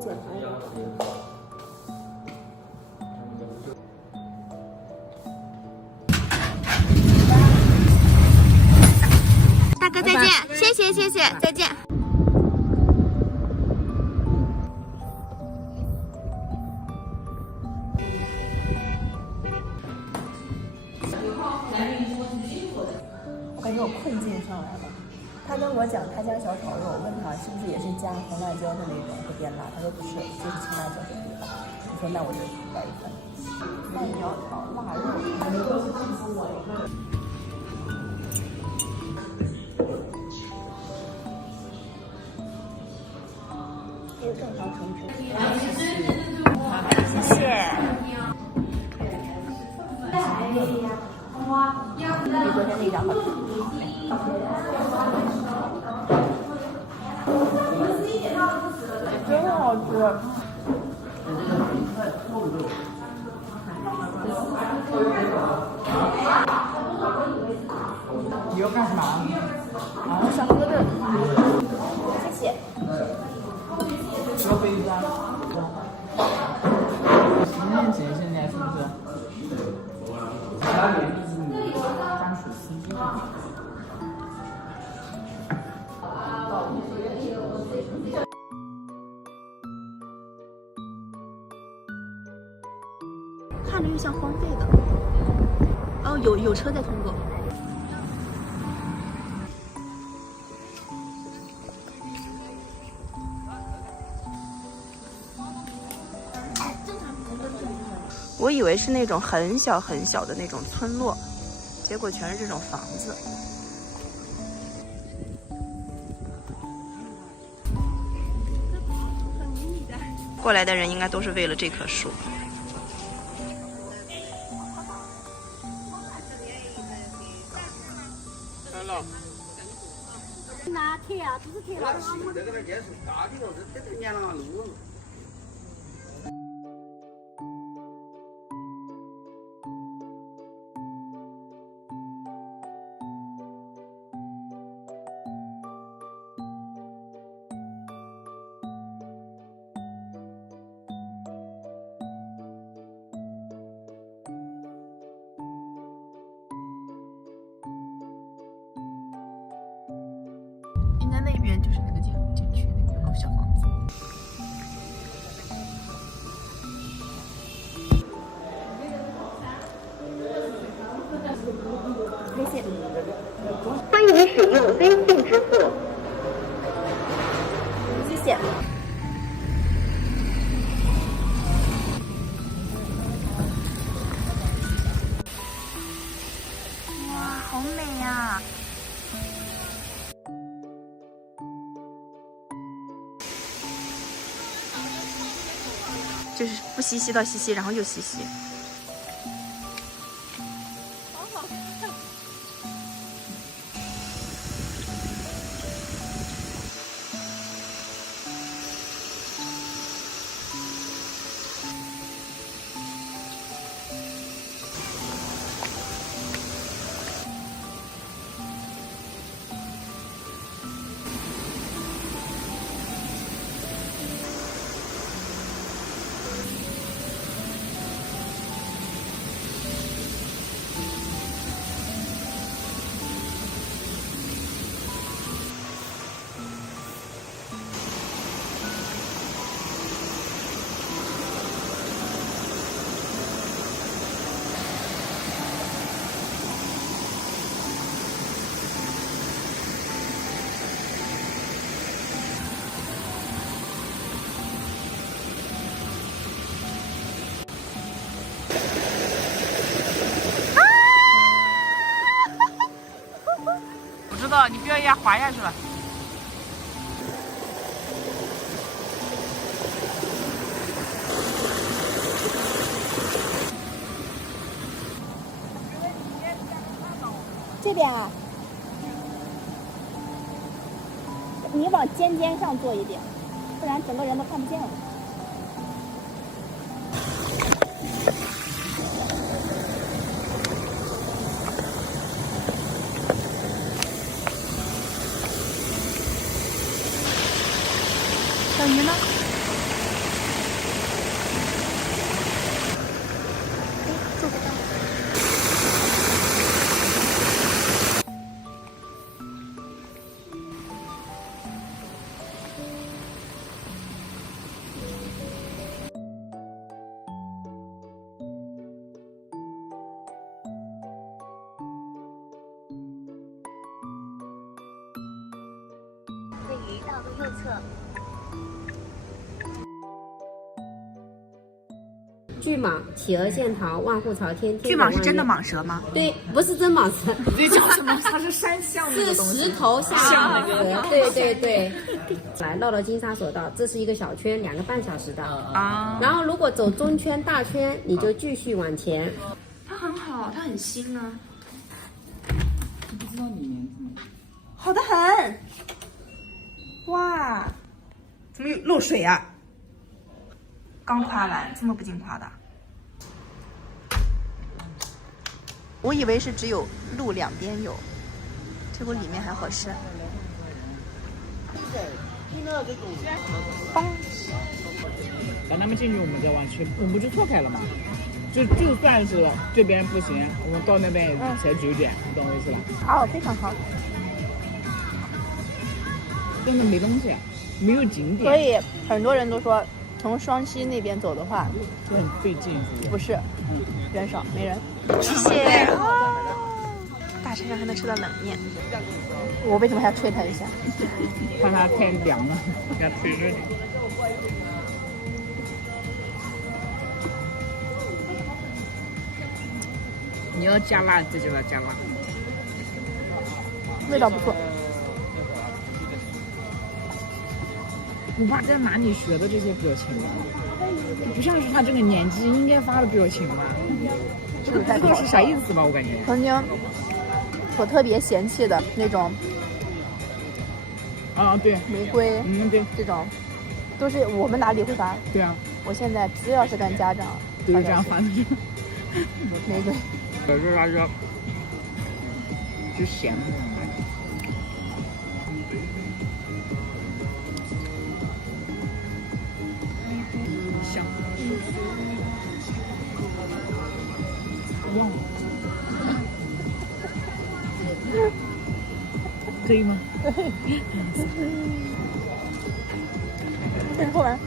减肥了。大哥再见，谢谢谢谢，再见。我感觉我困境上来了。他跟我讲他家小炒肉，我问他是不是也是加红辣椒的那种不变辣，他说不是，就是青辣椒的地方。我说那我就来一份饭条炒腊肉。这个正常成熟。谢谢。比昨天那张好吃。真好吃。你要干什么？啊，我想喝的。谢谢。要杯子啊。10年前现在是不是？甘薯司机。看着又像荒废的。哦，有车在通过。我以为是那种很小很小的那种村落，结果全是这种房子。过来的人应该都是为了这棵树。拿铁啊，都是铁了。这个电视大的了，这年了路了。应该那边就是那个景区，那个有个小房子。微信。欢迎使用微信支付。谢谢。哇，好美呀！就是不西溪到西溪，然后又西溪。好好看。知道，你不要压滑下去了。这边啊，你往尖尖上坐一点，不然整个人都看不见了。小鱼呢？道的右侧。巨蟒、企鹅线桃、万户朝天。巨蟒是真的蟒蛇吗？对，不是真蟒蛇，这叫什么？它是山象那是个东西。石头下像的蛇。对对对。来到了金沙索道，这是一个小圈，2个半小时的。啊，然后如果走中圈、大圈，你就继续往前。它很好，它很新啊，不知道里面是吗？好的很。哇，怎么有漏水啊？刚夸完，这么不经夸的。我以为是只有路两边有，结果里面还合适。嘣！让他们进去，我们再往去，我们就错开了嘛。就算是这边不行，我们到那边才9点，你懂我意思吧？好，非常好。根本没东西，没有景点，所以很多人都说，从双溪那边走的话，就很费劲，是不是？不是，人少没人。谢谢。大山上还能吃到冷面，我为什么还要吹他一下？怕它太凉了，给它吹热点。你要加辣，这就要加辣。味道不错。你爸在哪里学的这些表情？不像是他这个年纪应该发的表情吧？这个不知道是啥意思吧？我感觉。曾经我特别嫌弃的那种啊，对，玫瑰，对，这种都是我们哪里会发？对啊，我现在只要是跟家长都是这样发的。玫瑰，可是他说就咸的那种感觉。香。忘了。可以吗？这是后来。